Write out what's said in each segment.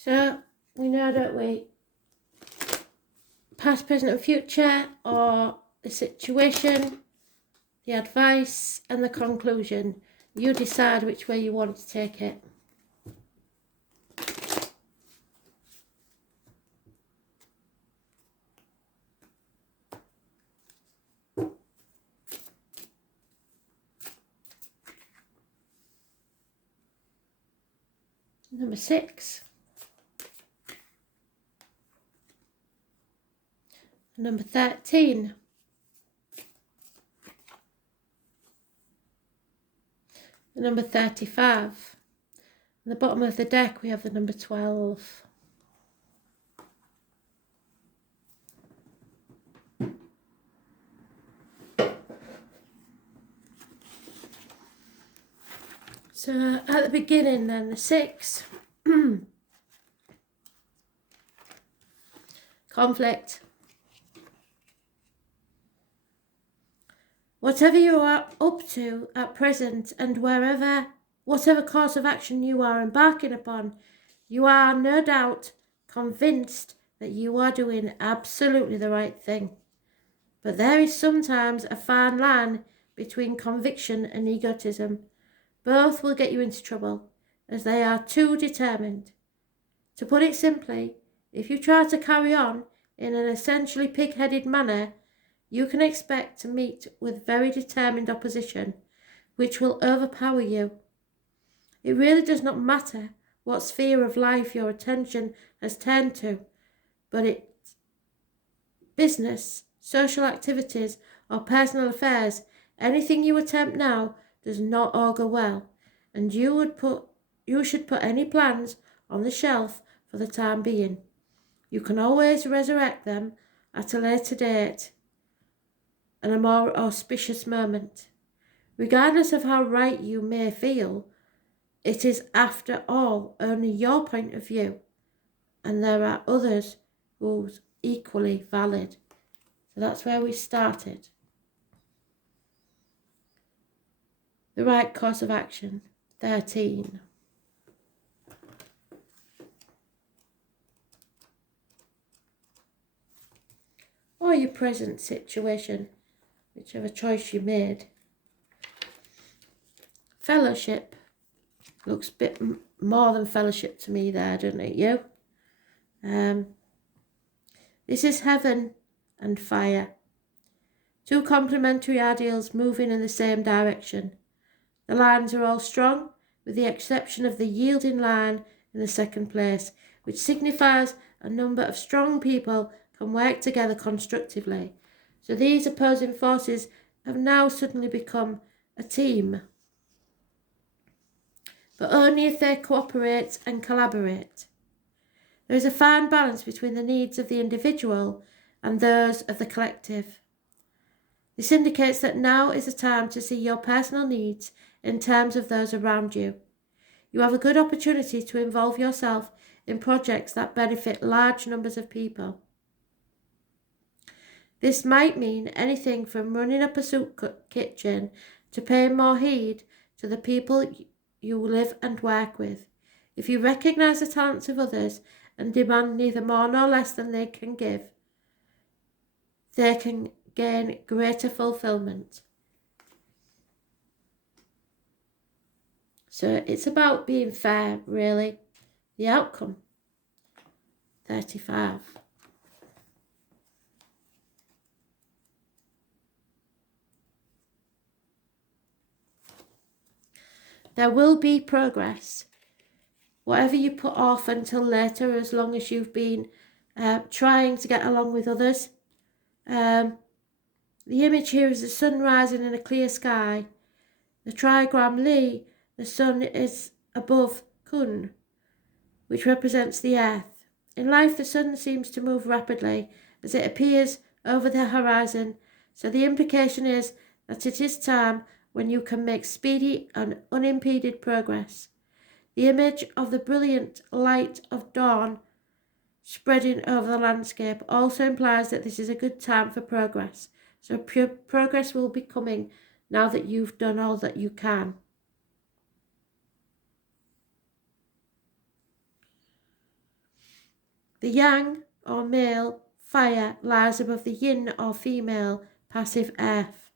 So we know, don't we, past, present and future, or the situation, the advice and the conclusion. You decide which way you want to take it. Number 6. Number 13. Number 35. At the bottom of the deck we have the number 12. So at the beginning then, the 6. Conflict. Whatever you are up to at present and whatever course of action you are embarking upon, you are no doubt convinced that you are doing absolutely the right thing. But there is sometimes a fine line between conviction and egotism. Both will get you into trouble, as they are too determined. To put it simply, if you try to carry on in an essentially pig-headed manner, you can expect to meet with very determined opposition, which will overpower you. It really does not matter what sphere of life your attention has turned to, but it's business, social activities, or personal affairs. Anything you attempt now does not augur well, and you should put any plans on the shelf for the time being. You can always resurrect them at a later date and a more auspicious moment. Regardless of how right you may feel, it is after all only your point of view, and there are others who's equally valid. So that's where we started. The right course of action, 13. Or your present situation, whichever choice you made. Fellowship. Looks a bit more than fellowship to me there, doesn't it, you? This is heaven and fire. Two complementary ideals moving in the same direction. The lines are all strong, with the exception of the yielding line in the second place, which signifies a number of strong people can work together constructively. So these opposing forces have now suddenly become a team. But only if they cooperate and collaborate. There is a fine balance between the needs of the individual and those of the collective. This indicates that now is the time to see your personal needs in terms of those around you. You have a good opportunity to involve yourself in projects that benefit large numbers of people. This might mean anything from running up a soup kitchen to paying more heed to the people you live and work with. If you recognise the talents of others and demand neither more nor less than they can give, they can gain greater fulfilment. So it's about being fair, really. The outcome, 35. There will be progress. Whatever you put off until later, as long as you've been trying to get along with others. The image here is the sun rising in a clear sky. The trigram Li, the sun is above Kun, which represents the earth. In life, the sun seems to move rapidly as it appears over the horizon, so the implication is that it is time when you can make speedy and unimpeded progress. The image of the brilliant light of dawn spreading over the landscape also implies that this is a good time for progress. So progress will be coming now that you've done all that you can. The yang or male fire lies above the yin or female passive earth.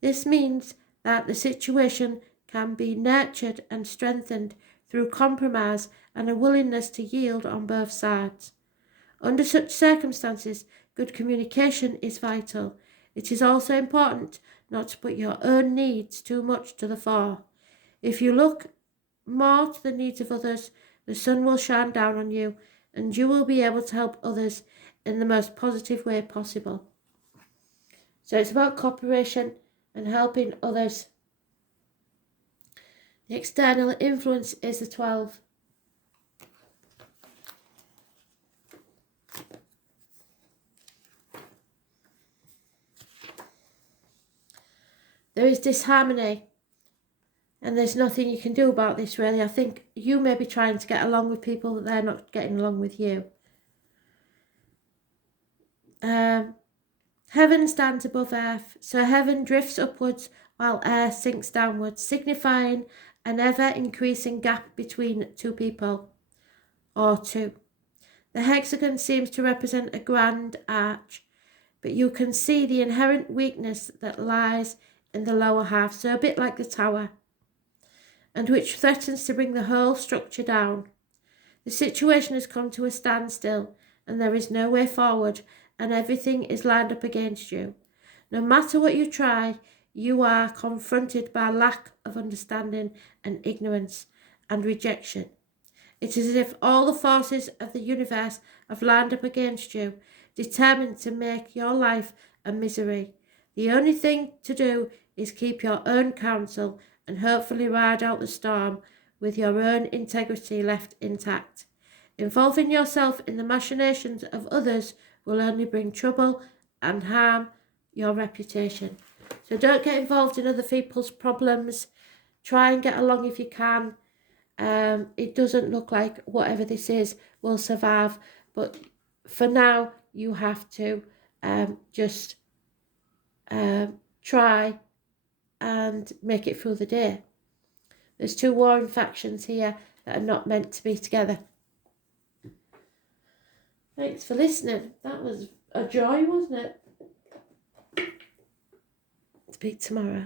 This means that the situation can be nurtured and strengthened through compromise and a willingness to yield on both sides. Under such circumstances, good communication is vital. It is also important not to put your own needs too much to the fore. If you look more to the needs of others, the sun will shine down on you and you will be able to help others in the most positive way possible. So it's about cooperation and helping others. The external influence is the 12. There is disharmony, and there's nothing you can do about this really. I think you may be trying to get along with people, but they're not getting along with you. Heaven stands above earth, so heaven drifts upwards while earth sinks downwards, signifying an ever-increasing gap between two people, or two. The hexagon seems to represent a grand arch, but you can see the inherent weakness that lies in the lower half, so a bit like the tower, and which threatens to bring the whole structure down. The situation has come to a standstill, and there is no way forward, and everything is lined up against you. No matter what you try, you are confronted by lack of understanding and ignorance and rejection. It is as if all the forces of the universe have lined up against you, determined to make your life a misery. The only thing to do is keep your own counsel and hopefully ride out the storm with your own integrity left intact. Involving yourself in the machinations of others will only bring trouble and harm your reputation. So don't get involved in other people's problems. Try and get along if you can. It doesn't look like whatever this is will survive, but for now you have to just try and make it through the day. There's two warring factions here that are not meant to be together. Thanks for listening. That was a joy, wasn't it? Speak tomorrow.